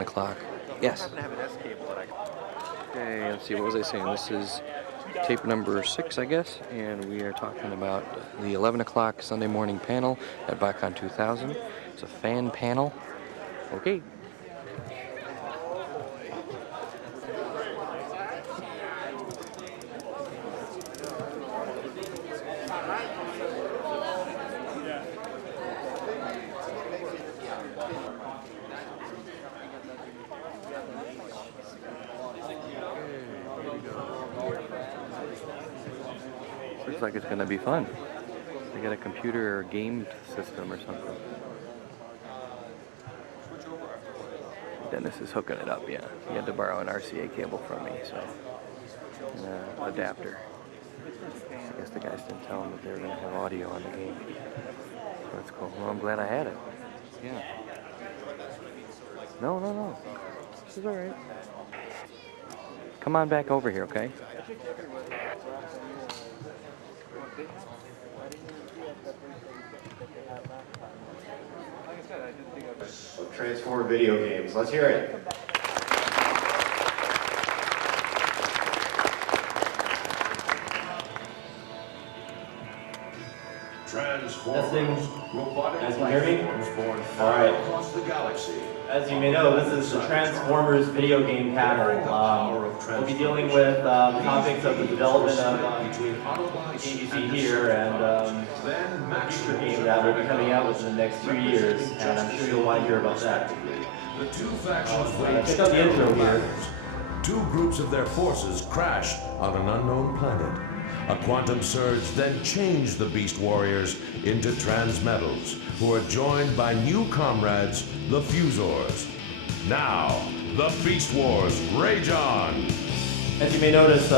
11 o'clock. Yes. Okay, let's see, what was I saying? This is tape number 6, I guess, and we are talking about the 11 o'clock Sunday morning panel at BotCon 2000. It's a fan panel. Okay. Looks like it's going to be fun. They got a computer or game system or something. Dennis is hooking it up, yeah. He had to borrow an RCA cable from me, so. And an adapter. I guess the guys didn't tell him that they were going to have audio on the game. So that's cool. Well, I'm glad I had it. Yeah. No. This is alright. Come on back over here, okay? Transform video games. Let's hear it. Transformers, robotic platforms born far across the galaxy. As you may know, this is the Transformers video game panel. We'll be dealing with topics of the development of the game you see here and future game that will be coming out within the next 2 years, and I'm sure you'll want to hear about that. The two factions check out the intro here. Two groups of their forces crashed on an unknown planet. A quantum surge then changed the Beast Warriors into Transmetals, who are joined by new comrades, the Fusors. Now, the Beast Wars rage on! As you may notice,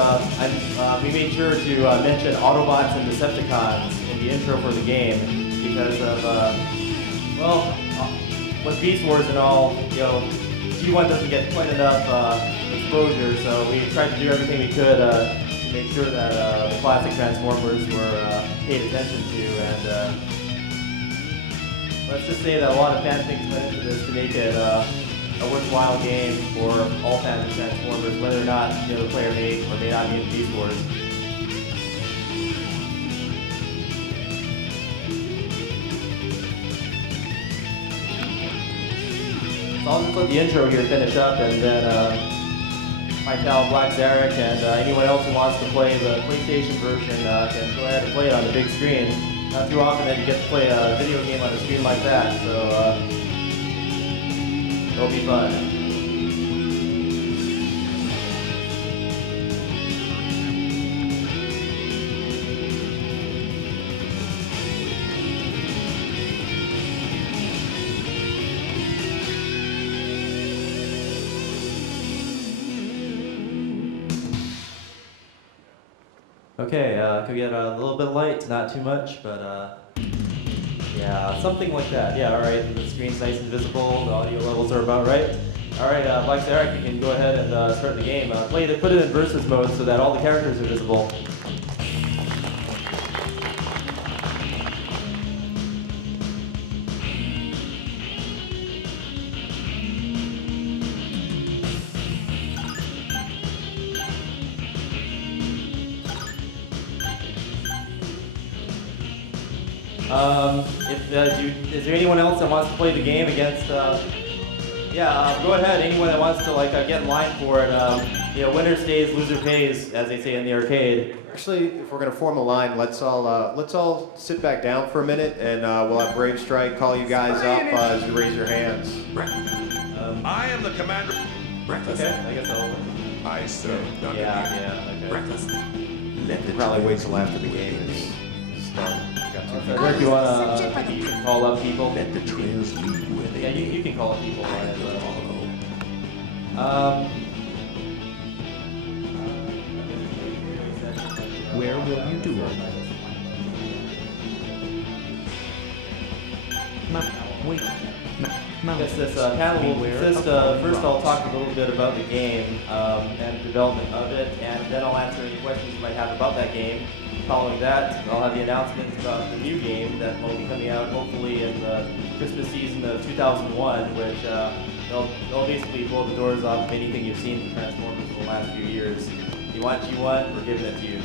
we made sure to mention Autobots and Decepticons in the intro for the game because of, with Beast Wars and all, G1 doesn't get quite enough exposure, so we tried to do everything we could to make sure that the classic Transformers were paid attention to, and let's just say that a lot of fan things went into this to make it a worthwhile game for all fans of Transformers, whether or not the player may or may not be in Beast Wars. So I'll just let the intro here finish up, and then my pal Black Zarek and anyone else who wants to play the PlayStation version can go ahead and play it on the big screen. Not too often that you get to play a video game on a screen like that, so it'll be fun. Okay, could we get a little bit of light? Not too much, but yeah, something like that. Yeah, alright, the screen's nice and visible, the audio levels are about right. Alright, Black Zarek, you can go ahead and start the game. Put it in versus mode so that all the characters are visible. Is there anyone else that wants to play the game against, go ahead, anyone that wants to get in line for it, winner stays, loser pays, as they say in the arcade. Actually, if we're gonna form a line, let's all sit back down for a minute, and we'll have Ravestrike call you guys up as you raise your hands. I am the commander. Okay, I guess I'll... I serve none okay. We'll probably wait till after the game is done. Rick, you can call up people? Let the trails lead where they Yeah, you can call up people. Where will you do it? Wait. I guess this panel will consist first I'll talk a little bit about the game and development of it, and then I'll answer any questions you might have about that game. following that, I'll have the announcement about the new game that will be coming out hopefully in the Christmas season of 2001, which they'll basically blow the doors off of anything you've seen from Transformers in the last few years. You want G1, we're giving it to you.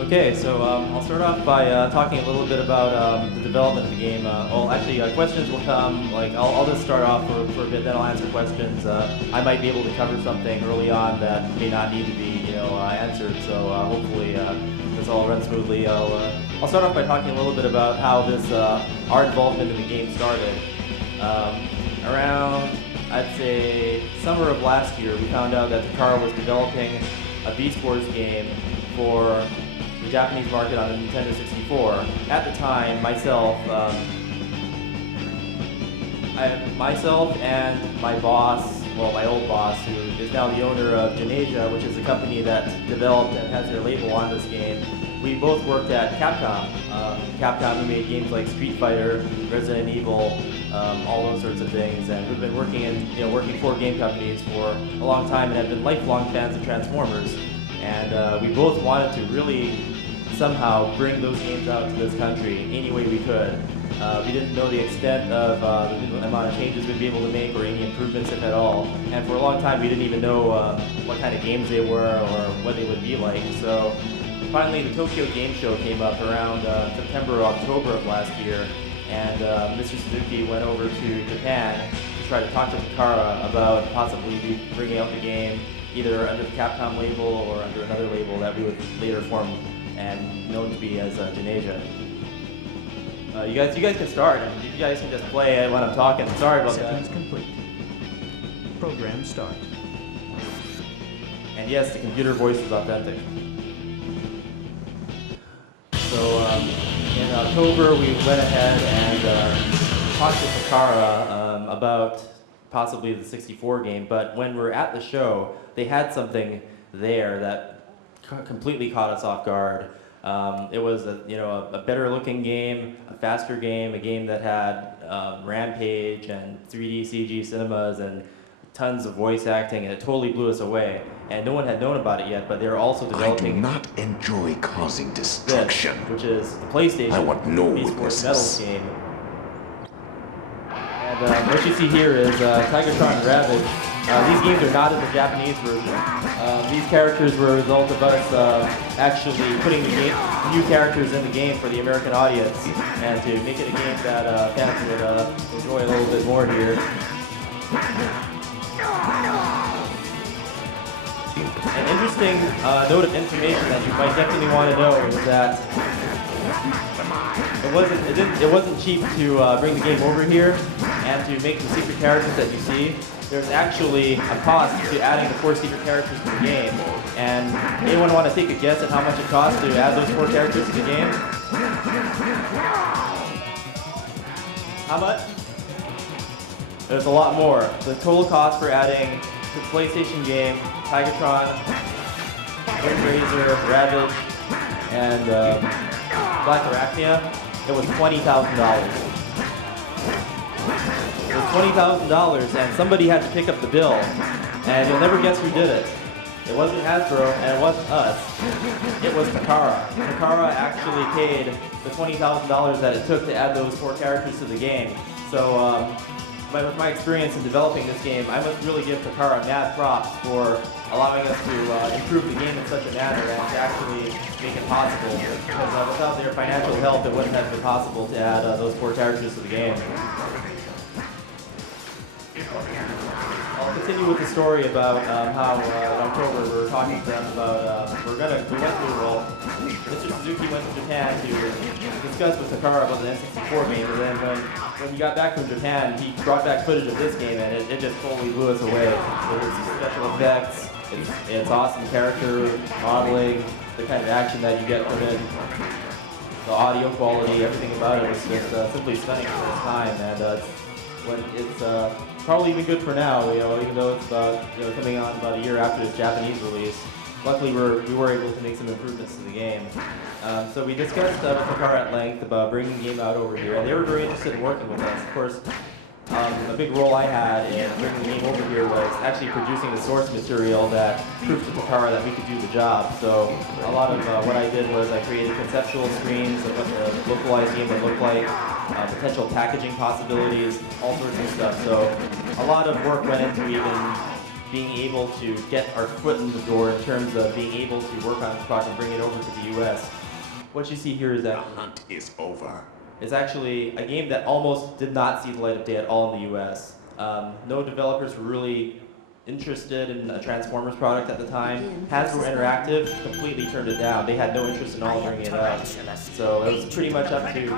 Okay, so I'll start off by talking a little bit about the development of the game. Well, actually, questions will come. Like, I'll just start off for a bit, then I'll answer questions. I might be able to cover something early on that may not need to be, answered. So hopefully this all runs smoothly. I'll start off by talking a little bit about how this our involvement in the game started. Around, I'd say, summer of last year, we found out that Takara was developing a Beast Wars game for the Japanese market on the Nintendo 64. At the time, myself and my boss, well, my old boss, who is now the owner of Genesia, which is a company that developed and has their label on this game, we both worked at Capcom. Capcom, who made games like Street Fighter, Resident Evil, all those sorts of things, and we've been working for game companies for a long time and have been lifelong fans of Transformers. And we both wanted to really somehow bring those games out to this country any way we could. We didn't know the extent of the amount of changes we'd be able to make or any improvements, if at all. And for a long time, we didn't even know what kind of games they were or what they would be like. So finally, the Tokyo Game Show came up around September or October of last year, and Mr. Suzuki went over to Japan to try to talk to Takara about possibly bringing out the game either under the Capcom label or under another label that we would later form and known to be as Genesia. You guys can start. You guys can just play when I'm talking. Sorry about Settings that. complete. Program start. And yes, the computer voice is authentic. So in October, we went ahead and talked to Takara about possibly the 64 game, but when we're at the show, they had something there that completely caught us off guard. It was a better looking game, a faster game, a game that had Rampage and 3D CG cinemas and tons of voice acting, and it totally blew us away. And no one had known about it yet, but they were also developing I do not enjoy causing this, destruction. which is the PlayStation I want no Beast Wars witnesses. Metals game. And what you see here is Tigertron and Ravage. These games are not in the Japanese version. These characters were a result of us actually putting new characters in the game for the American audience, and to make it a game that fans would enjoy a little bit more here. An interesting note of information that you might definitely want to know is that it wasn't cheap to bring the game over here and to make the secret characters that you see. There's actually a cost to adding the 4 secret characters to the game. And anyone want to take a guess at how much it costs to add those 4 characters to the game? How much? There's a lot more. The total cost for adding the PlayStation game, Tigatron, Razor, Ravage, and Black Arachnia, it was $20,000. It was $20,000, and somebody had to pick up the bill, and you'll never guess who did it. It wasn't Hasbro, and it wasn't us. It was Takara. Takara actually paid the $20,000 that it took to add those 4 characters to the game. So, with my experience in developing this game, I must really give Takara mad props for allowing us to improve the game in such a manner and to actually make it possible. Because without their financial help, it wouldn't have been possible to add those 4 characters to the game. I'll continue with the story about how in October we were talking to them about, Mr. Suzuki went to Japan to discuss with Takara about the N64 game, and then when he got back from Japan, he brought back footage of this game, and it just totally blew us away. With its special effects, its awesome character modeling, the kind of action that you get from it, the audio quality, everything about it was just simply stunning for its time, and it's probably even good for now, even though it's coming on about a year after its Japanese release. Luckily, we were able to make some improvements to the game. So we discussed with Takara at length about bringing the game out over here, and they were very interested in working with us. Of course, a big role I had in bringing the game over here was actually producing the source material that proved to Takara that we could do the job. So a lot of what I did was I created conceptual screens of what the localized game would look like, potential packaging possibilities, all sorts of stuff. So a lot of work went into even being able to get our foot in the door in terms of being able to work on this project and bring it over to the US. What you see here is that The hunt is over. it's actually a game that almost did not see the light of day at all in the US. No developers were really interested in a Transformers product at the time. Hasbro Interactive completely turned it down. They had no interest in all bringing it up. So it was pretty much up to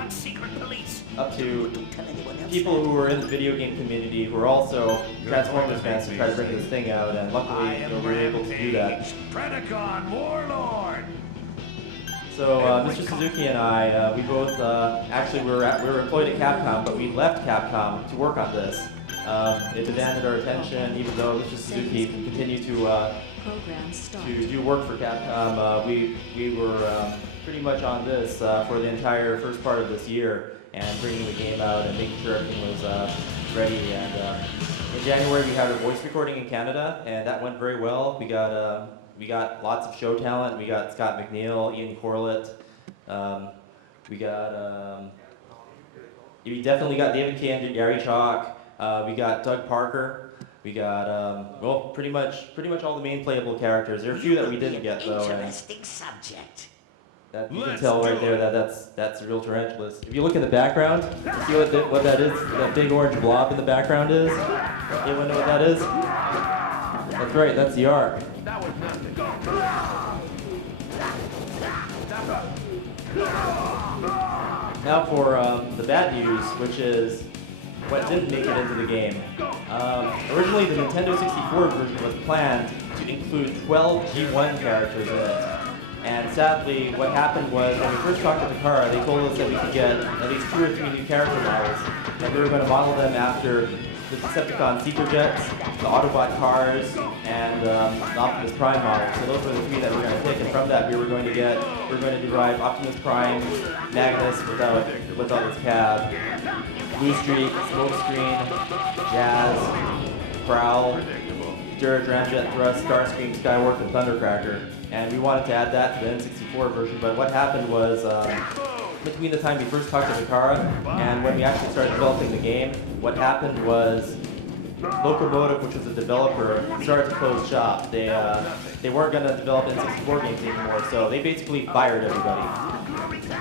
people who were in the video game community who were also Transformers fans to try to bring this thing out, and luckily we were able to do that. Predacon Warlord! So Mr. Suzuki and I, we both actually we were employed at Capcom, but we left Capcom to work on this. It demanded our attention, even though Mr. Suzuki continued to do work for Capcom. We were pretty much on this for the entire first part of this year, and bringing the game out and making sure everything was ready. And in January, we had our voice recording in Canada, and that went very well. We got lots of show talent. We got Scott McNeil, Ian Corlett. We definitely got David Kay and Gary Chalk. We got Doug Parker. We got well, pretty much all the main playable characters. There are a few that we didn't get though. Interesting subject. That you can tell right there that that's a real tarantulas. If you look in the background, see what that is? That big orange blob in the background is? Anyone know what that is? That's right. That's the Ark. Now for the bad news, which is what didn't make it into the game. Originally, the Nintendo 64 version was planned to include 12 G1 characters in it. And sadly, what happened was when we first talked to Takara, they told us that we could get at least 2 or 3 new character models, and we were going to model them after the Decepticon Seeker Jets, the Autobot cars, and the Optimus Prime models. So those were the 3 that we were going to pick, and from that we were going to derive Optimus Prime, Magnus without his cab, Blue Streak, Smokescreen, Jazz, Prowl, Jared Ramjet Thrust, Starscream, Skywarp, and Thundercracker. And we wanted to add that to the N64 version, but what happened was, between the time we first talked to Takara and when we actually started developing the game, what happened was Locomotive, which was a developer, started to close shop. They weren't going to develop N64 games anymore, so they basically fired everybody,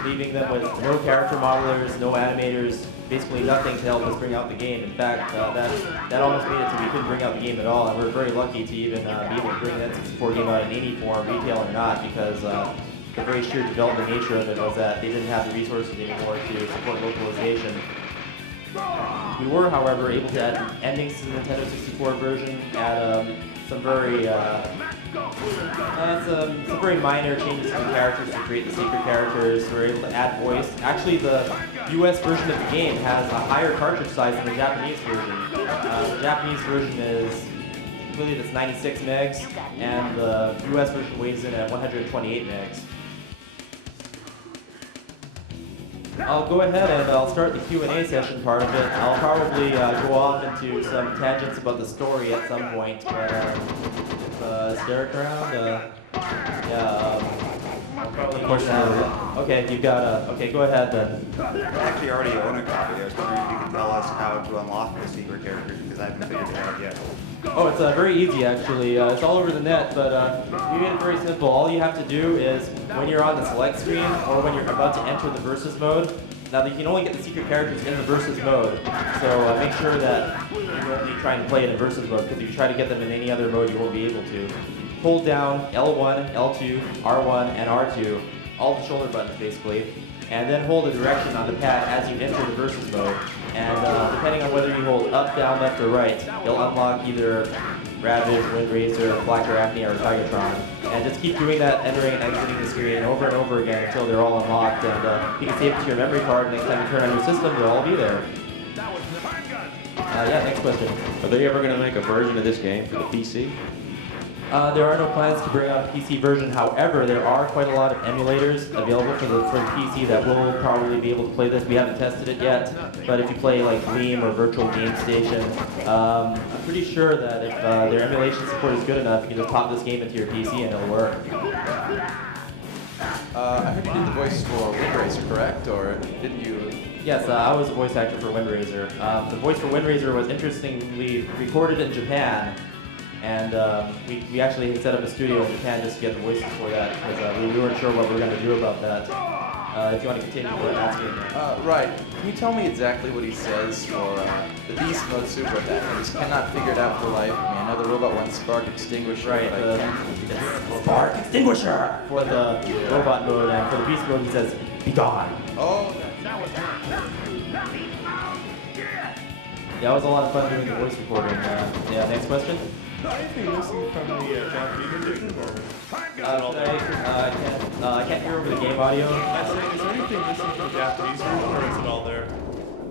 leaving them with no character modelers, no animators, basically nothing to help us bring out the game. In fact, that almost made it so we couldn't bring out the game at all, and we're very lucky to even be able to bring the N64 game out in any form, retail or not, because the very sheer development nature of it was that they didn't have the resources anymore to support localization. We were, however, able to add endings to the Nintendo 64 version, add some very minor changes to the characters to create the secret characters. We were able to add voice. Actually, the US version of the game has a higher cartridge size than the Japanese version. The Japanese version is, I believe it's 96 megs, and the US version weighs in at 128 megs. I'll go ahead and I'll start the Q&A session part of it. I'll probably go off into some tangents about the story at some point, but is Derek around? Okay, you've got okay, go ahead then. I actually already own a copy. I was wondering if you could tell us how to unlock the secret characters, because I haven't figured it out yet. Oh, it's very easy actually. It's all over the net, but we made it very simple. All you have to do is, when you're on the select screen, or when you're about to enter the versus mode, now you can only get the secret characters in the versus mode, so make sure that you're only trying to play it in versus mode, because if you try to get them in any other mode, you won't be able to. Hold down L1, L2, R1, and R2, all the shoulder buttons basically, and then hold the direction on the pad as you enter the versus mode. And depending on whether you hold up, down, left, or right, you'll unlock either Ravage, Windracer, Black Arachne, or Tigatron. And just keep doing that, entering and exiting the screen over and over again until they're all unlocked. And you can save it to your memory card, and next time you turn on your system, they'll all be there. Yeah, next question. Are they ever going to make a version of this game for the PC? There are no plans to bring out a PC version. However, there are quite a lot of emulators available for the PC that will probably be able to play this. We haven't tested it yet, but if you play like Gleam or Virtual Game Station, I'm pretty sure that if their emulation support is good enough, you can just pop this game into your PC and it'll work. I heard you did the voice for Wind Racer, correct? Or didn't you? Yes, I was a voice actor for Wind Racer. The voice for Wind Racer was interestingly recorded in Japan. And we actually set up a studio in Japan just to get the voices for that because we weren't sure what we were going to do about that. If you want to continue, go ahead and ask me. Right. Can you tell me exactly what he says for the beast mode super attack? I just cannot figure it out for life. I mean, I know the robot wants spark extinguisher, Right, but I can't. Spark extinguisher for the robot mode, and for the beast mode he says, be gone. Oh. Yeah, it was a lot of fun doing the voice recording. Yeah, next question? Anything missing from the Japanese edition? I can't hear over the game audio. Is there anything missing from the Japanese version, or is it all there?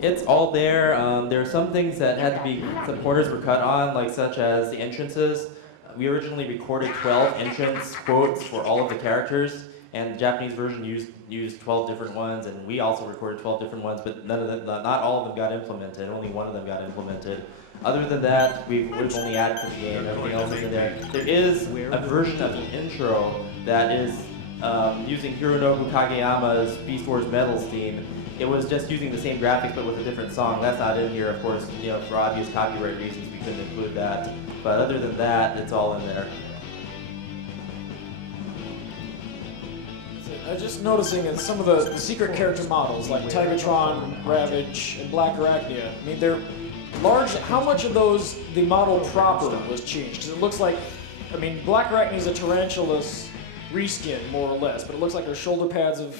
It's all there. There are some things that had to be, some corners were cut on, like such as the entrances. We originally recorded 12 entrance quotes for all of the characters, and the Japanese version used 12 different ones, and we also recorded 12 different ones, but none of them, not all of them got implemented. Only one of them got implemented. Other than that, we've only added to the game. Everything else is in there. There is a version of the intro that is using Hironobu Kageyama's Beast Wars Metals theme. It was just using the same graphics but with a different song. That's not in here, of course. For obvious copyright reasons, we couldn't include that. But other than that, it's all in there. Just noticing that some of the secret character models, like Tigatron, Ravage, and Black Arachnia, I mean, they're large. How much of those, the model proper was changed? Because it looks like, I mean, Black Arachnia is a Tarantulas reskin, more or less, but it looks like her shoulder pads have.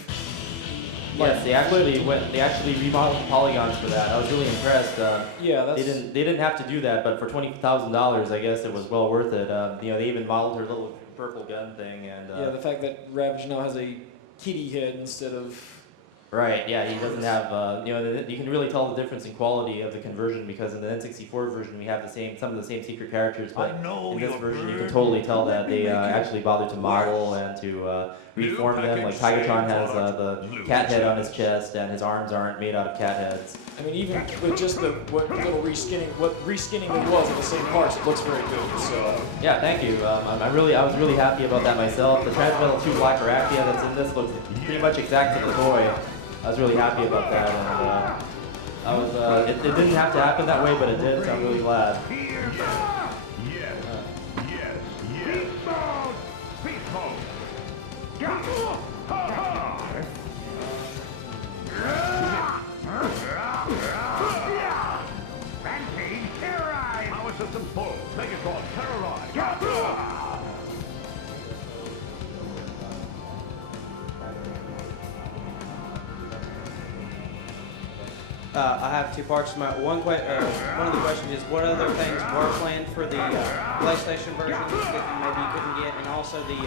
Yes, they actually remodeled the polygons for that. I was really impressed. Yeah, that's. They didn't have to do that, but for $20,000, I guess it was well worth it. They even modeled her little purple gun thing, and Yeah, the fact that Ravage now has a kitty head instead of. Right, yeah, he doesn't have, you can really tell the difference in quality of the conversion because in the N64 version we have some of the same secret characters, but in this version you can totally tell that they actually bothered to model and to reform them. Like Tigatron has the cat head on his chest and his arms aren't made out of cat heads. I mean, even with just what reskinning there was of the same parts, it looks very good. So. Yeah, thank you. I was really happy about that myself. The Transmetal 2 Black Arachnia that's in this looks pretty much exact to the toy. I was really happy about that, and it didn't have to happen that way, but it did, so I'm really glad. Power system full. Megatron, terrorize. I have two parts to my one of the questions is what other things were planned for the PlayStation version that maybe you couldn't get, and also the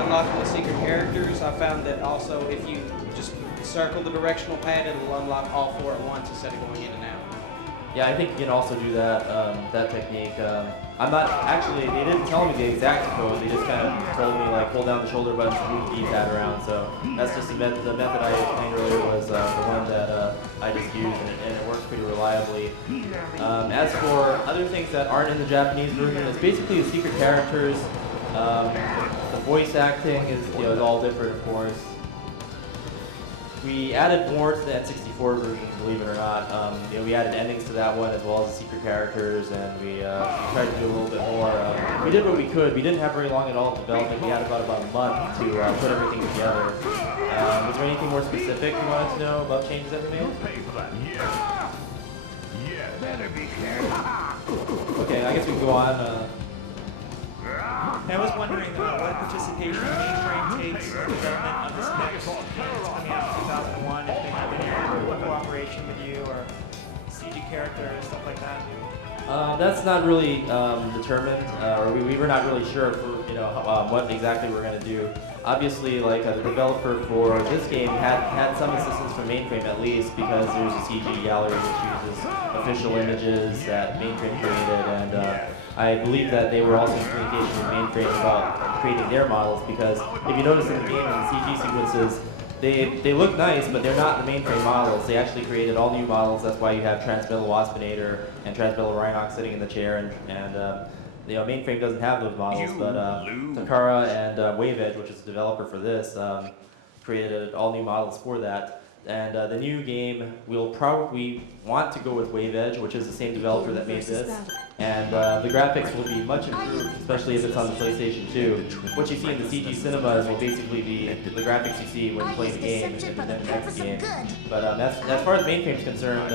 unlocking the secret characters. I found that also if you just circle the directional pad, it'll unlock all four at once instead of going in and out. Yeah, I think you can also do that that technique. I'm not actually. They didn't tell me the exact code. They just kind of told me like hold down the shoulder button to move the D-pad around. So that's just the method I explained earlier was the one that I just used, and it works pretty reliably. As for other things that aren't in the Japanese version, it's basically the secret characters. The voice acting is all different, of course. We added more to the N64 version, believe it or not. We added endings to that one as well as the secret characters, and we tried to do a little bit more. We did what we could. We didn't have very long at all in development. We had about a month to put everything together. Was there anything more specific you wanted to know about changes that we made? Okay, I guess we can go on. I was wondering what participation Mainframe takes in the development of this next game that's coming out in 2001, if they have any cooperation with you or CG character and stuff like that. That's not really determined, or we were not really sure for what exactly we're going to do. Obviously, like the developer for this game had some assistance from Mainframe at least, because there's a CG gallery which uses official images that Mainframe created, and I believe that they were also in communication with Mainframe about creating their models, because if you notice in the game in the CG sequences, they look nice, but they're not the Mainframe models. They actually created all new models. That's why you have Transmetal Waspinator and Transmetal Rhinox sitting in the chair, and Mainframe doesn't have those models, but Takara and WaveEdge, which is the developer for this, created all new models for that. And the new game, we'll probably want to go with WaveEdge, which is the same developer that made this. And the graphics will be much improved, especially if it's on the PlayStation 2. What you see in the CG cinemas will basically be the graphics you see when you play the game and then the next game. But as far as Mainframe's concerned,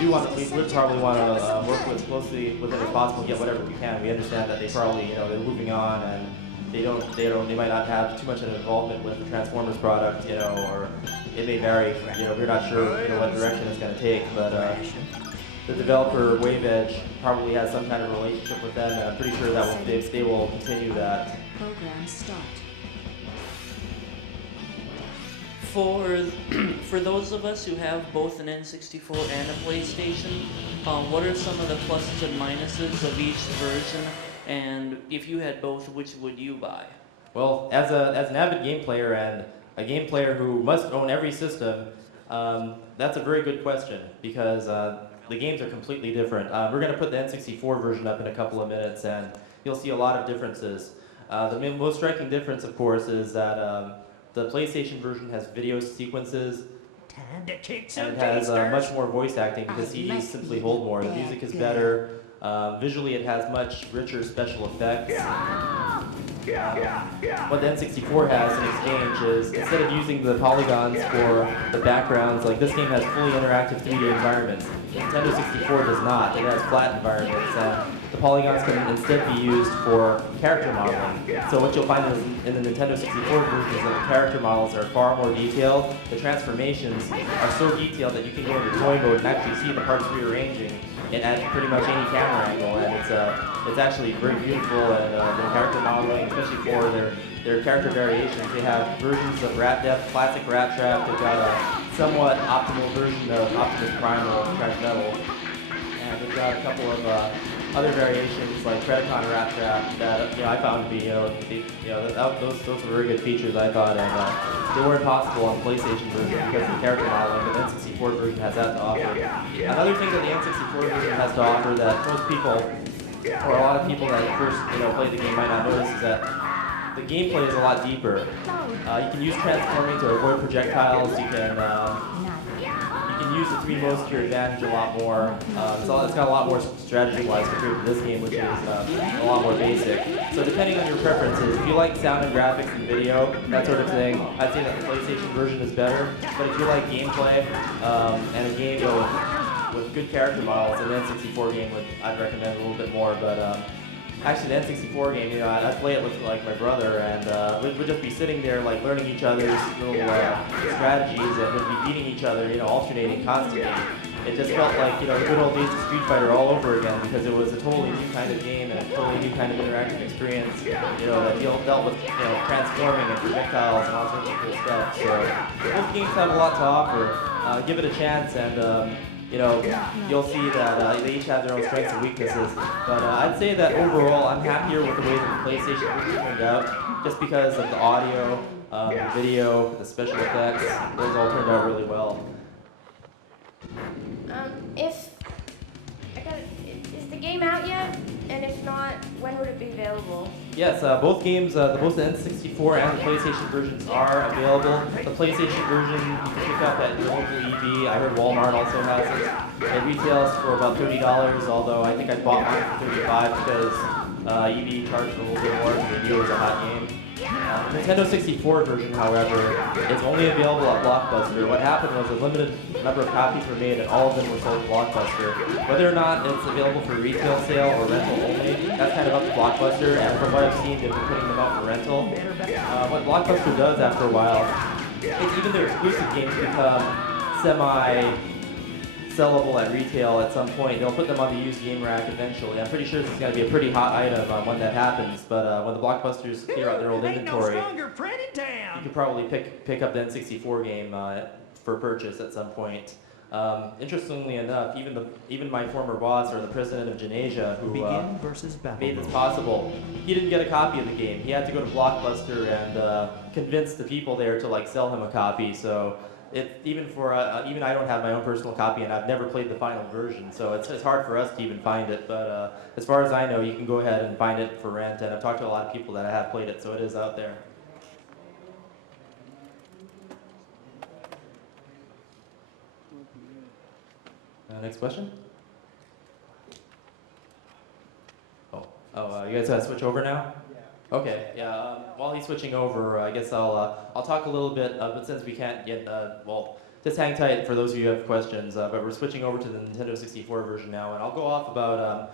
we would probably want to work closely with it as possible, get whatever we can. We understand that they probably, they're moving on, and they might not have too much of an involvement with the Transformers product, or it may vary. We're not sure, what direction it's going to take, but the developer WaveEdge probably has some kind of relationship with them, and I'm pretty sure that they will continue that. Program start. For those of us who have both an N64 and a PlayStation, what are some of the pluses and minuses of each version? And if you had both, which would you buy? Well, as an avid game player and a game player who must own every system, that's a very good question, because the games are completely different. We're going to put the N64 version up in a couple of minutes, and you'll see a lot of differences. The most striking difference, of course, is that the PlayStation version has video sequences, and it has much more voice acting, because CDs simply hold more. The music is better. Visually, it has much richer special effects. What the N64 has in exchange is, instead of using the polygons for the backgrounds, like this game has fully interactive 3D environments. The Nintendo 64 does not. It has flat environments, and the polygons can instead be used for character modeling. So what you'll find in the Nintendo 64 version is that the character models are far more detailed. The transformations are so detailed that you can go into toy mode and actually see the parts rearranging at pretty much any camera angle, and it's actually very beautiful. And their character modeling, especially for their character variations, they have versions of Rat Depth, classic Rat Trap. They've got a somewhat optimal version of Optimus Primal, Transmetals, and they've got a couple of other variations like Predacon Rat Trap that I found to be those were very good features, I thought, and they weren't possible on the PlayStation version because of the character modeling. But the N64 version has that to offer. Another thing that the N64 version has to offer that most people, or a lot of people that first play the game, might not notice, is that the gameplay is a lot deeper. You can use transforming to avoid projectiles. You can use the three modes to your advantage a lot more. It's got a lot more strategy-wise compared to this game, which is a lot more basic. So depending on your preferences, if you like sound and graphics and video, that sort of thing, I'd say that the PlayStation version is better. But if you like gameplay and a game with good character models, an N64 game I'd recommend a little bit more. But actually, the N64 game, I play it with like my brother, and we'd just be sitting there like learning each other's little strategies, and we'd be beating each other, alternating constantly. It just felt like the good old days of Street Fighter all over again, because it was a totally new kind of game and a totally new kind of interactive experience. That dealt with transforming and projectiles and all sorts of cool stuff. So both games have a lot to offer. Give it a chance, and you'll see that they each have their own strengths and weaknesses. But I'd say that overall, I'm happier with the way that the PlayStation version turned out, just because of the audio, the video, the special effects. Those all turned out really well. Is the game out yet? And if not, when would it be available? Yes, both games, both the N64 and the PlayStation versions are available. The PlayStation version you can pick up at your local EB. I heard Walmart also has it. It retails for about $30, although I think I bought mine for $35 because EB charged a little bit more because they knew it was a hot game. The Nintendo 64 version, however, is only available at Blockbuster. What happened was a limited number of copies were made, and all of them were sold at Blockbuster. Whether or not it's available for retail sale or rental only, that's kind of up to Blockbuster, and from what I've seen, they've been putting them up for rental. What Blockbuster does after a while is even their exclusive games become sellable at retail at some point. They'll put them on the used game rack eventually. I'm pretty sure this is going to be a pretty hot item when that happens. But when the blockbusters clear out their old inventory, you could probably pick up the N64 game for purchase at some point. Interestingly enough, even my former boss, or the president of Genesia, who made this possible, he didn't get a copy of the game. He had to go to Blockbuster and convince the people there to sell him a copy. So even I don't have my own personal copy, and I've never played the final version. So it's hard for us to even find it. But as far as I know, you can go ahead and find it for rent. And I've talked to a lot of people that have played it, so it is out there. Next question? You guys gotta switch over now? Okay, yeah. While he's switching over, I guess I'll talk a little bit, but since we can't get, just hang tight for those of you who have questions, but we're switching over to the Nintendo 64 version now, and I'll go off about,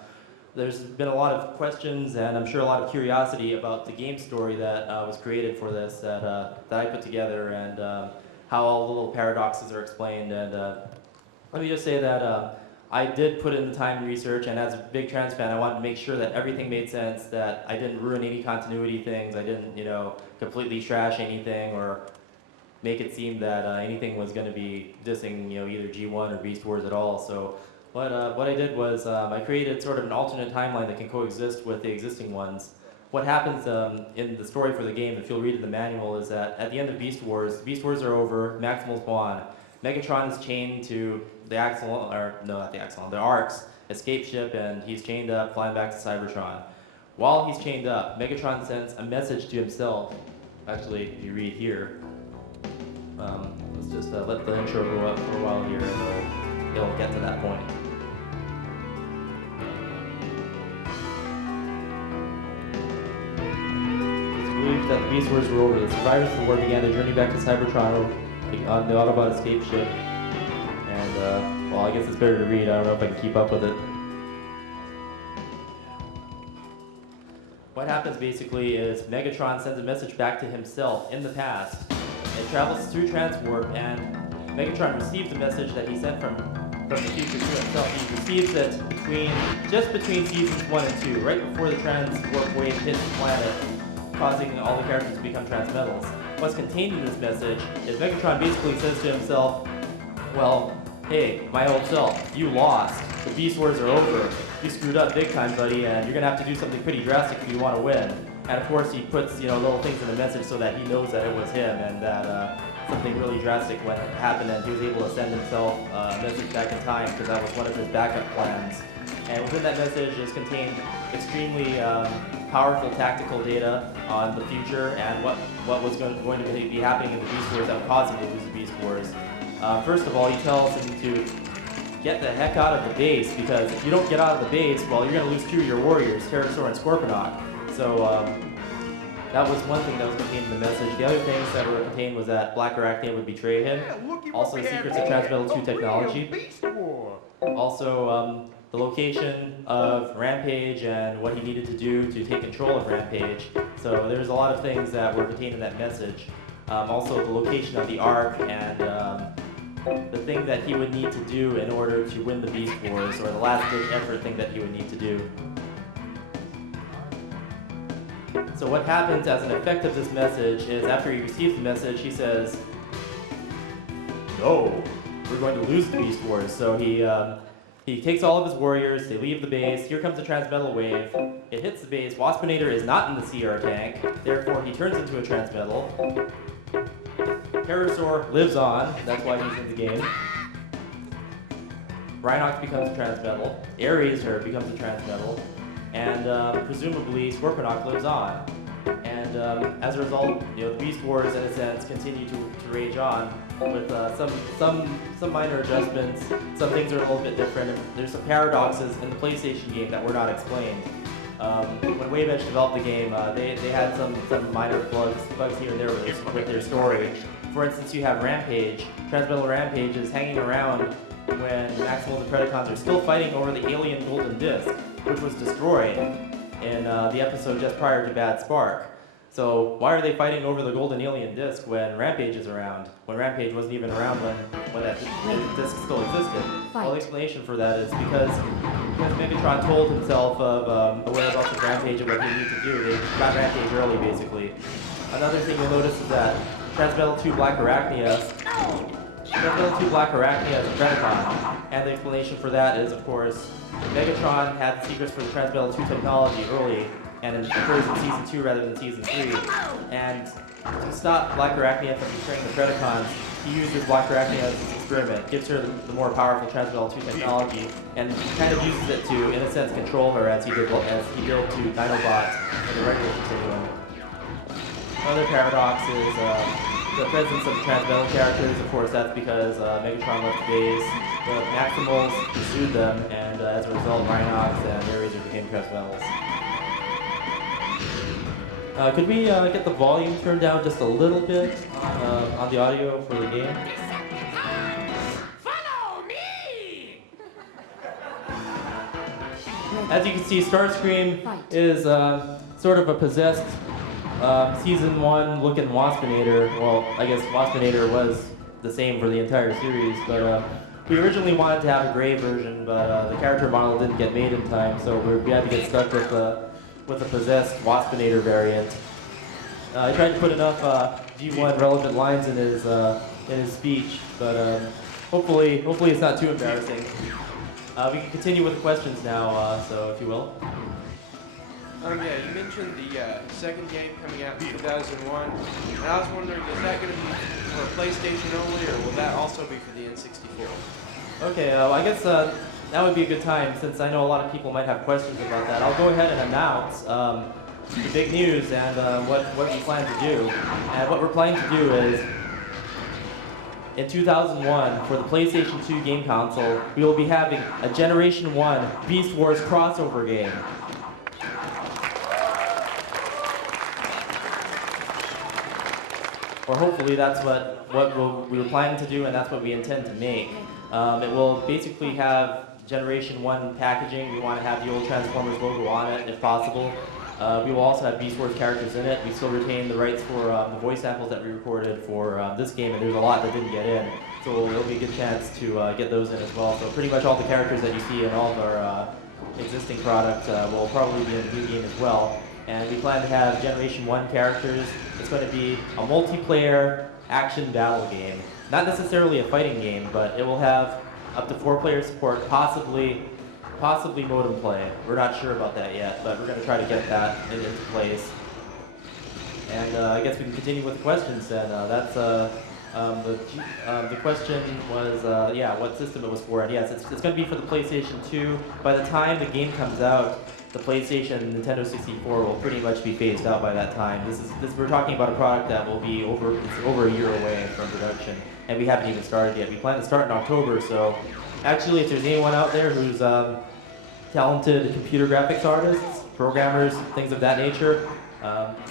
there's been a lot of questions, and I'm sure a lot of curiosity about the game story that was created for this, that I put together, and how all the little paradoxes are explained, and let me just say that I did put in the time and research, and as a big Trans fan, I wanted to make sure that everything made sense, that I didn't ruin any continuity things, I didn't, completely trash anything, or make it seem that anything was going to be dissing, either G1 or Beast Wars at all. So what I did was I created sort of an alternate timeline that can coexist with the existing ones. What happens in the story for the game, if you'll read in the manual, is that at the end of Beast Wars are over, Maximal's gone. Megatron is chained to the the Ark's escape ship, and he's chained up, flying back to Cybertron. While he's chained up, Megatron sends a message to himself. Actually, if you read here, let's just let the intro go up for a while here, and it'll get to that point. It's believed that the Beast Wars were over. The survivors of the war began their journey back to Cybertron on the Autobot escape ship. And, I guess it's better to read. I don't know if I can keep up with it. What happens basically is Megatron sends a message back to himself in the past. It travels through Transwarp, and Megatron receives the message that he sent from the future to himself. He receives it just between seasons 1 and 2, right before the Transwarp wave hits the planet, causing all the characters to become Transmetals. What's contained in this message is Megatron basically says to himself, well, hey, my old self, you lost. The Beast Wars are over. You screwed up big time, buddy, and you're gonna have to do something pretty drastic if you want to win. And of course, he puts little things in the message so that he knows that it was him, and that something really drastic happened, and he was able to send himself a message back in time, because that was one of his backup plans. And within that message is contained extremely powerful tactical data on the future and what was going to be happening in the Beast Wars that would cause him to lose the Beast Wars. First of all, he tells him to get the heck out of the base, because if you don't get out of the base, well, you're going to lose 2 of your warriors, Pterosaur and Scorponok. So that was one thing that was contained in the message. The other things that were contained was that Black Arachnia would betray him. Also, the secrets of Transmetal 2 technology. Also, the location of Rampage and what he needed to do to take control of Rampage. So there's a lot of things that were contained in that message. Also, the location of the Ark and the thing that he would need to do in order to win the Beast Wars, or the last-ditch effort thing that he would need to do. So what happens as an effect of this message is, after he receives the message, he says, no, we're going to lose the Beast Wars. So he takes all of his warriors, they leave the base, here comes the Transmetal wave, it hits the base, Waspinator is not in the CR tank, therefore he turns into a Transmetal. Pterosaur lives on, that's why he's in the game. Rhinox becomes a Transmetal, Ares becomes a Transmetal, and presumably Scorponok lives on. And as a result, the Beast Wars, in a sense, continue to rage on with some minor adjustments. Some things are a little bit different. And there's some paradoxes in the PlayStation game that were not explained. When Wave Edge developed the game, they had some minor bugs here and there with their story. For instance, you have Rampage. Transmetal Rampage is hanging around when Maximal and the Predacons are still fighting over the alien golden disc, which was destroyed in the episode just prior to Bad Spark. So why are they fighting over the golden alien disc when Rampage is around? When Rampage wasn't even around when that disc still existed. Well, the explanation for that is because Megatron told himself of the whereabouts of Rampage and what he needed to do. They got Rampage early, basically. Another thing you'll notice is that Transmetal 2 Black Arachnia is a Predacon. And the explanation for that is, of course, Megatron had the secrets for the Transmetal 2 technology early, and it occurs in Season 2 rather than Season 3. And to stop Black Arachnia from betraying the Predacons, he uses Black Arachnia as his experiment, gives her the more powerful Transmetal 2 technology, and kind of uses it to, in a sense, control her as he did to Dinobot in the regular continuum. Another paradox is the presence of Transmetal characters. Of course, that's because Megatron left the base, the Maximals pursued them, and as a result, Rhinox and Airazor became Transmetals. Could we get the volume turned down just a little bit on the audio for the game? Follow me! As you can see, Starscream is sort of a possessed Season 1 looking Waspinator. Well, I guess Waspinator was the same for the entire series, but we originally wanted to have a gray version, but the character model didn't get made in time, so we had to get stuck with a possessed Waspinator variant. I tried to put enough G1 relevant lines in his speech, but hopefully it's not too embarrassing. We can continue with the questions now, so if you will. Yeah, you mentioned the second game coming out in 2001, and I was wondering, is that going to be for PlayStation only, or will that also be for the N64? Okay, I guess that would be a good time, since I know a lot of people might have questions about that. I'll go ahead and announce the big news and what we plan to do. And what we're planning to do is, in 2001, for the PlayStation 2 game console, we will be having a Generation 1 Beast Wars crossover game. Or hopefully that's what we were planning to do, and that's what we intend to make. It will basically have Generation 1 packaging. We want to have the old Transformers logo on it, if possible. We will also have Beast Wars characters in it. We still retain the rights for the voice samples that we recorded for this game, and there's a lot that didn't get in. So it'll be a good chance to get those in as well. So pretty much all the characters that you see in all of our existing product will probably be in the new game as well. And we plan to have Generation 1 characters. It's going to be a multiplayer action battle game. Not necessarily a fighting game, but it will have up to 4-player support, possibly modem play. We're not sure about that yet, but we're going to try to get that into place. And I guess we can continue with the questions then. That's the question was, what system it was for. And yes, it's going to be for the PlayStation 2. By the time the game comes out, the PlayStation and Nintendo 64 will pretty much be phased out by that time. We're talking about a product that will be over a year away from production, and we haven't even started yet. We plan to start in October, so actually, if there's anyone out there who's talented computer graphics artists, programmers, things of that nature,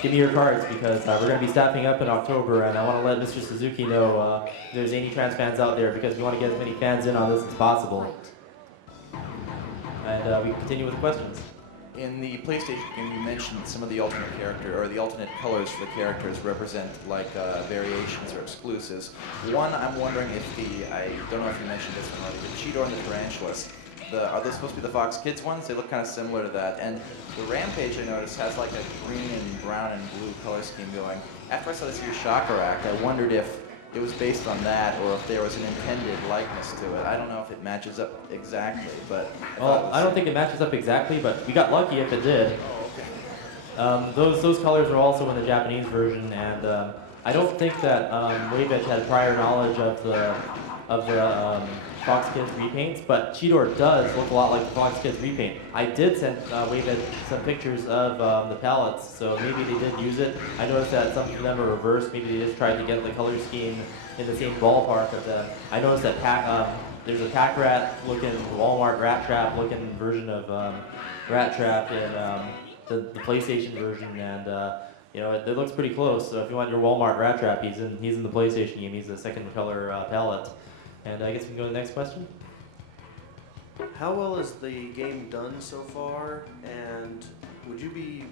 give me your cards, because we're going to be staffing up in October, and I want to let Mr. Suzuki know if there's any trans fans out there, because we want to get as many fans in on this as possible. And we continue with the questions. In the PlayStation game, you mentioned some of the alternate character, or the alternate colors for the characters represent like variations or exclusives. One, I'm wondering if I don't know if you mentioned this one already, the Cheetor and the Tarantulas, are those supposed to be the Fox Kids ones? They look kind of similar to that. And the Rampage, I noticed, has like a green and brown and blue color scheme going. After I saw this year's Shocker Act, I wondered if it was based on that, or if there was an intended likeness to it. I don't know if it matches up exactly, but I don't think it matches up exactly, but we got lucky if it did. Those colors are also in the Japanese version, and I don't think that Wave-Edge had prior knowledge of the Fox Kids repaints, but Cheetor does look a lot like the Fox Kids repaint. I did send Wave-Edge some pictures of the palettes, so maybe they did use it. I noticed that some of them are reversed. Maybe they just tried to get the color scheme in the same ballpark of them. I noticed that there's a Pack Rat looking, Walmart Rat Trap looking version of Rat Trap in the PlayStation version, and it looks pretty close. So if you want your Walmart Rat Trap, he's in the PlayStation game. He's the second color palette. And I guess we can go to the next question. How well is the game done so far, and would you be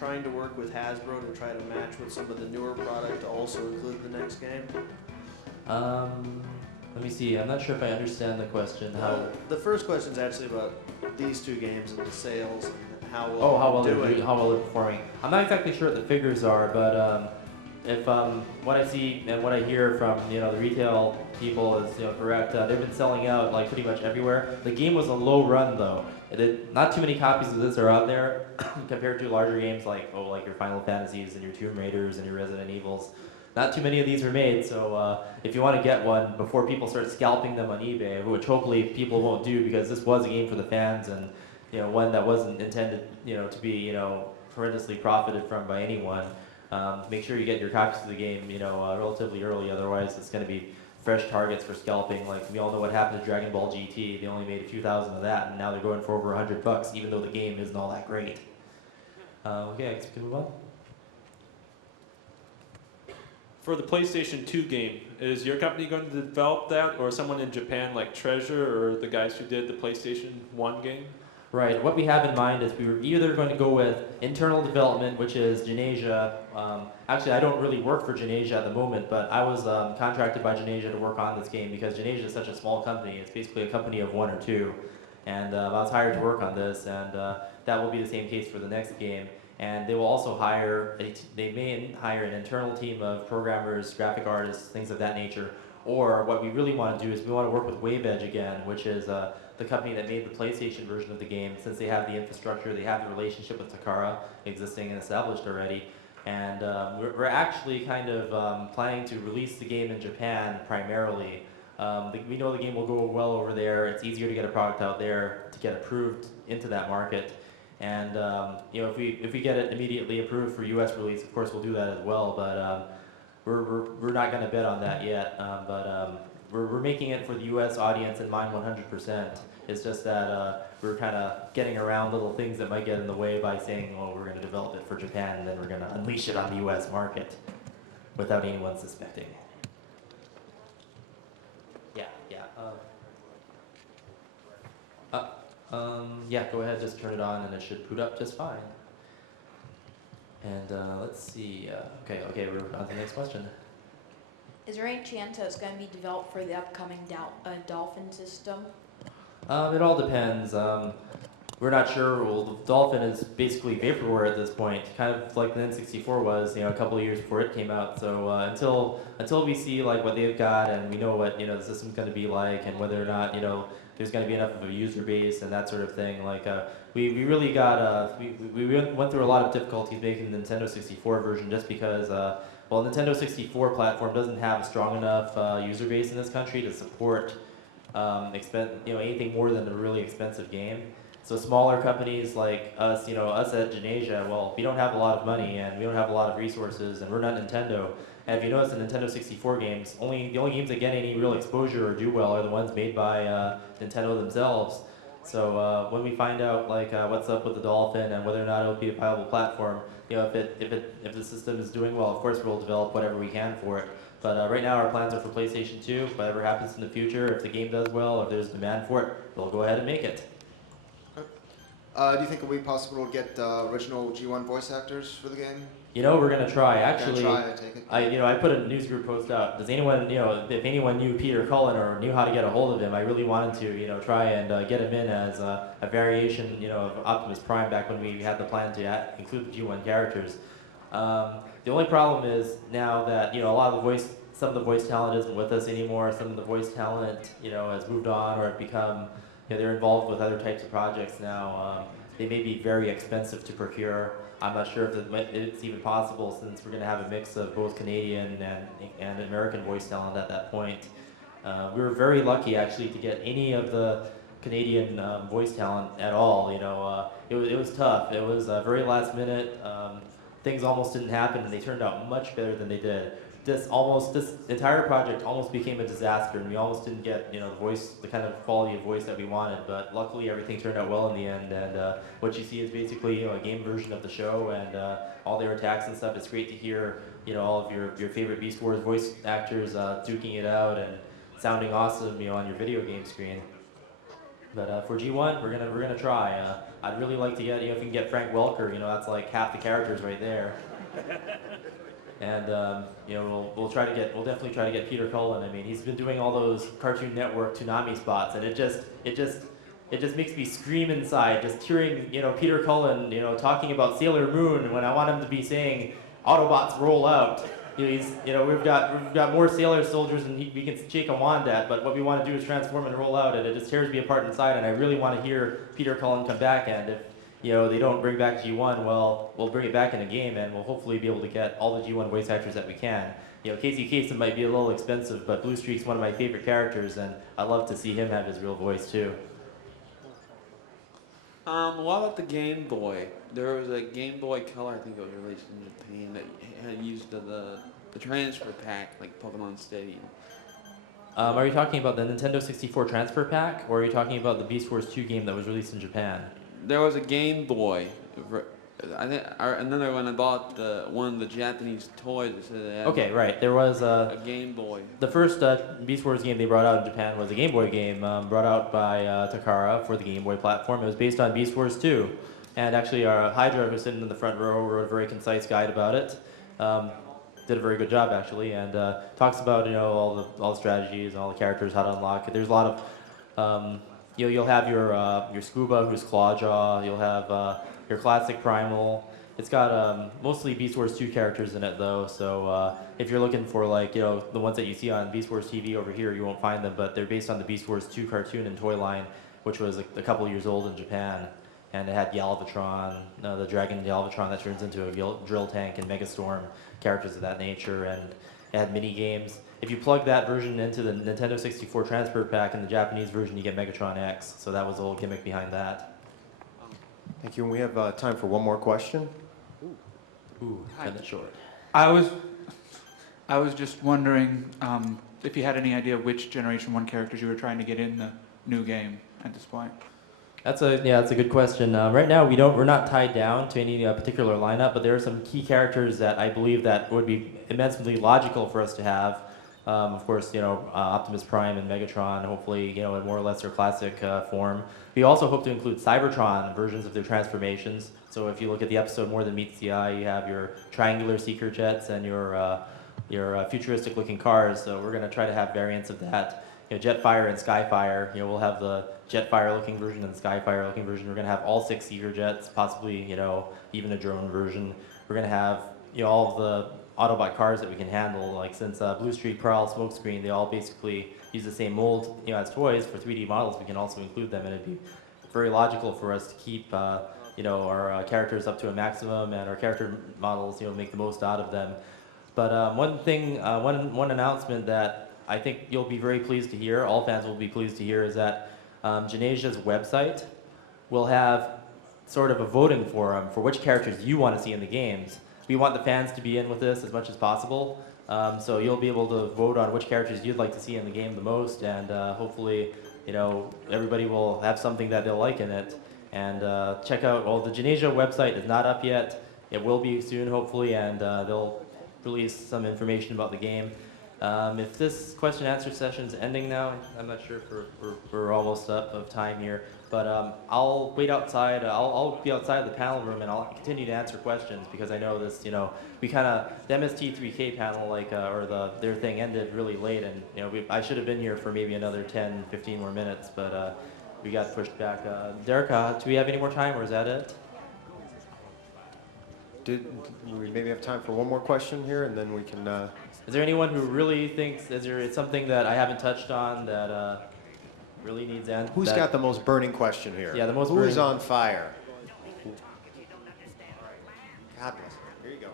trying to work with Hasbro to try to match with some of the newer product to also include the next game? Let me see. I'm not sure if I understand the question. How? The first question is actually about these two games and the sales and how well How they're well doing. how well they're performing. I'm not exactly sure what the figures are, but if what I see and what I hear from the retail people is correct, they've been selling out like pretty much everywhere. The game was a low run though. Not too many copies of this are out there compared to larger games like your Final Fantasies and your Tomb Raiders and your Resident Evils. Not too many of these are made, so if you want to get one before people start scalping them on eBay, which hopefully people won't do because this was a game for the fans and one that wasn't intended to be horrendously profited from by anyone. Make sure you get your copies of the game relatively early, otherwise it's going to be fresh targets for scalping. Like we all know what happened to Dragon Ball GT. They only made a few thousand of that, and now they're going for over $100, even though the game isn't all that great. Okay, I guess we can move on. For the PlayStation 2 game, is your company going to develop that, or someone in Japan like Treasure, or the guys who did the PlayStation 1 game? Right. What we have in mind is we were either going to go with internal development, which is Genesia. Actually, I don't really work for Genesia at the moment, but I was contracted by Genesia to work on this game because Genesia is such a small company. It's basically a company of one or two. And I was hired to work on this, and that will be the same case for the next game. And they will also they may hire an internal team of programmers, graphic artists, things of that nature. Or what we really want to do is we want to work with WaveEdge again, which is the company that made the PlayStation version of the game. Since they have the infrastructure, they have the relationship with Takara existing and established already. And we're actually kind of planning to release the game in Japan primarily. We know the game will go well over there. It's easier to get a product out there to get approved into that market. And if we get it immediately approved for U.S. release, of course we'll do that as well. But we're not going to bet on that yet. We're making it for the U.S. audience in mind 100%. It's just that we're kind of getting around little things that might get in the way by saying, well, we're going to develop it for Japan and then we're going to unleash it on the U.S. market without anyone suspecting. Yeah, go ahead, just turn it on and it should boot up just fine. And let's see, okay, we're on to the next question. Is there any chance that it's going to be developed for the upcoming Dolphin system? It all depends. We're not sure. Well, the Dolphin is basically vaporware at this point, kind of like the N64 was, a couple of years before it came out. So until we see like what they've got and we know what the system's going to be like and whether or not there's going to be enough of a user base and that sort of thing. Like we really got we went through a lot of difficulties making the Nintendo 64 version just because well, Nintendo 64 platform doesn't have a strong enough user base in this country to support anything more than a really expensive game. So smaller companies like us, us at Genesia, well, we don't have a lot of money and we don't have a lot of resources and we're not Nintendo. And if you notice the Nintendo 64 games, the only games that get any real exposure or do well are the ones made by Nintendo themselves. So when we find out what's up with the Dolphin and whether or not it'll be a viable platform, if the system is doing well, of course we'll develop whatever we can for it. But right now our plans are for PlayStation 2. Whatever happens in the future, if the game does well, if there's demand for it, we'll go ahead and make it. Do you think it'll be possible to get original G1 voice actors for the game? We're gonna try. Actually, I take it. I put a news group post out. Does anyone, if anyone knew Peter Cullen or knew how to get a hold of him, I really wanted to, try and get him in as a variation, of Optimus Prime back when we had the plan to include the G1 characters. The only problem is now that some of the voice talent isn't with us anymore. Some of the voice talent, has moved on or have become, they're involved with other types of projects now. They may be very expensive to procure. I'm not sure if it's even possible since we're going to have a mix of both Canadian and American voice talent at that point. We were very lucky actually to get any of the Canadian voice talent at all. It was tough. It was very last minute. Things almost didn't happen and they turned out much better than they did. This entire project almost became a disaster and we almost didn't get the kind of quality of voice that we wanted, but luckily everything turned out well in the end. And what you see is basically a game version of the show and all their attacks and stuff. It's great to hear all of your favorite Beast Wars voice actors duking it out and sounding awesome on your video game screen. But for G1, we're gonna try. I'd really like to get, if we can get Frank Welker, that's like half the characters right there. And we'll definitely try to get Peter Cullen. I mean, he's been doing all those Cartoon Network Toonami spots, and it just makes me scream inside, just hearing Peter Cullen talking about Sailor Moon when I want him to be saying Autobots roll out. We've got more Sailor soldiers than we can shake a wand at, but what we want to do is transform and roll out, and it just tears me apart inside. And I really want to hear Peter Cullen come back. And if they don't bring back G1, well, we'll bring it back in a game, and we'll hopefully be able to get all the G1 voice actors that we can. Casey Kasem might be a little expensive, but Blue Streak's one of my favorite characters, and I'd love to see him have his real voice too. What about the Game Boy? There was a Game Boy Color, I think it was released in Japan, that had used the transfer pack, like Pokemon Stadium. Are you talking about the Nintendo 64 transfer pack, or are you talking about the Beast Wars 2 game that was released in Japan? There was a Game Boy. And then when I bought one of the Japanese toys, it said they had Okay, right. There was a Game Boy. The first Beast Wars game they brought out in Japan was a Game Boy game brought out by Takara for the Game Boy platform. It was based on Beast Wars 2. And actually, our Hydra, who's sitting in the front row, wrote a very concise guide about it. Did a very good job, actually, and talks about all the strategies and all the characters, how to unlock it. There's a lot of you'll have your Scuba, who's Clawjaw. You'll have your classic Primal. It's got mostly Beast Wars 2 characters in it, though. So if you're looking for the ones that you see on Beast Wars TV over here, you won't find them. But they're based on the Beast Wars 2 cartoon and toy line, which was a couple years old in Japan. And it had Galvatron, the dragon Galvatron that turns into a drill tank, and Megastorm, characters of that nature, and it had mini games. If you plug that version into the Nintendo 64 transfer pack in the Japanese version, you get Megatron X. So that was the whole gimmick behind that. Thank you. And we have time for one more question. Ooh, cut it short. I was just wondering if you had any idea which Generation 1 characters you were trying to get in the new game at this point. That's a good question. Right now, we're not tied down to any particular lineup, but there are some key characters that I believe that would be immensely logical for us to have. Of course, Optimus Prime and Megatron, hopefully, in more or less their classic form. We also hope to include Cybertron versions of their transformations. So if you look at the episode More Than Meets the Eye, you have your triangular seeker jets and your futuristic-looking cars. So we're going to try to have variants of that. Jetfire and Skyfire. We'll have the Jetfire-looking version and the Skyfire-looking version. We're going to have all 6 seeker jets, possibly, even a drone version. We're going to have, all of the Autobot cars that we can handle. Like since Blue Streak, Prowl, Smokescreen, they all basically use the same mold, as toys for 3D models. We can also include them, and it'd be very logical for us to keep, our characters up to a maximum, and our character models, make the most out of them. But one announcement that I think you'll be very pleased to hear, all fans will be pleased to hear, is that Genesia's website will have sort of a voting forum for which characters you want to see in the games. We want the fans to be in with this as much as possible, so you'll be able to vote on which characters you'd like to see in the game the most, and hopefully, everybody will have something that they'll like in it. And check out, the Genesia website is not up yet. It will be soon, hopefully, and they'll release some information about the game. If this question and answer session is ending now, I'm not sure if we're almost up of time here, but I'll wait outside. I'll be outside the panel room, and I'll continue to answer questions, because I know this. We kind of the MST3K panel, their thing ended really late, and I should have been here for maybe another 10, 15 more minutes, but we got pushed back. Derek, do we have any more time, or is that it? Do we maybe have time for one more question here, and then we can... Is there anyone who really thinks, is there something that I haven't touched on that really needs answer? Who's got the most burning question here? Yeah, the most Who is burning. on fire? God bless. Here you go.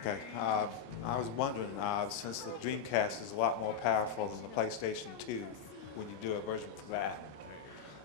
Okay. I was wondering, since the Dreamcast is a lot more powerful than the PlayStation 2, when you do a version for that?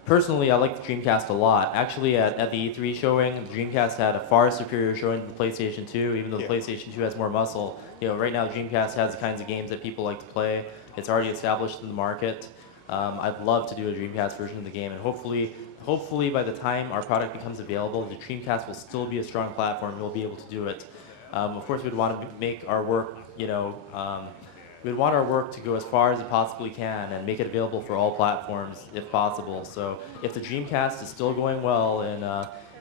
Personally, I like the Dreamcast a lot. Actually, at the E3 showing, the Dreamcast had a far superior showing to the PlayStation 2, even though the PlayStation 2 has more muscle. Right now, the Dreamcast has the kinds of games that people like to play. It's already established in the market. I'd love to do a Dreamcast version of the game, and hopefully by the time our product becomes available, the Dreamcast will still be a strong platform. We'll be able to do it. Of course, we'd want to make our work, we'd want our work to go as far as it possibly can and make it available for all platforms if possible. So if the Dreamcast is still going well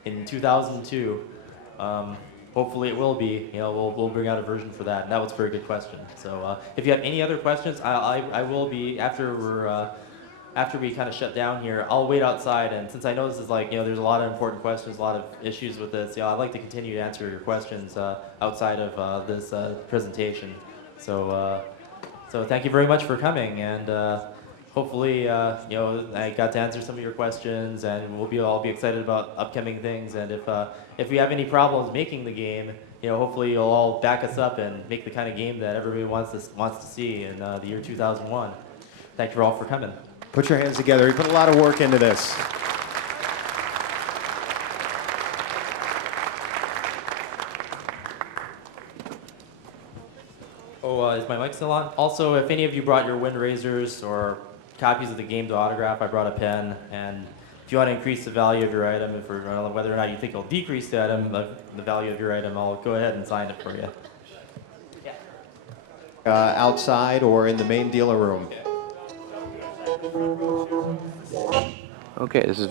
in 2002, hopefully it will be. You know, we'll bring out a version for that. And that was a very good question. So if you have any other questions, I will be after we kind of shut down here. I'll wait outside, and since I know this is like, you know, there's a lot of important questions, a lot of issues with this. You know, I'd like to continue to answer your questions outside of this presentation. So thank you very much for coming, and hopefully, you know, I got to answer some of your questions, and we'll all be excited about upcoming things. And if we have any problems making the game, you know, hopefully you'll all back us up and make the kind of game that everybody wants to see in the year 2001. Thank you all for coming. Put your hands together. You put a lot of work into this. Oh, is my mic still on? Also, if any of you brought your wind razors or copies of the game to autograph, I brought a pen. And if you want to increase the value of your item, whether or not you think it'll decrease the value of your item, I'll go ahead and sign it for you. Outside or in the main dealer room. Okay, this is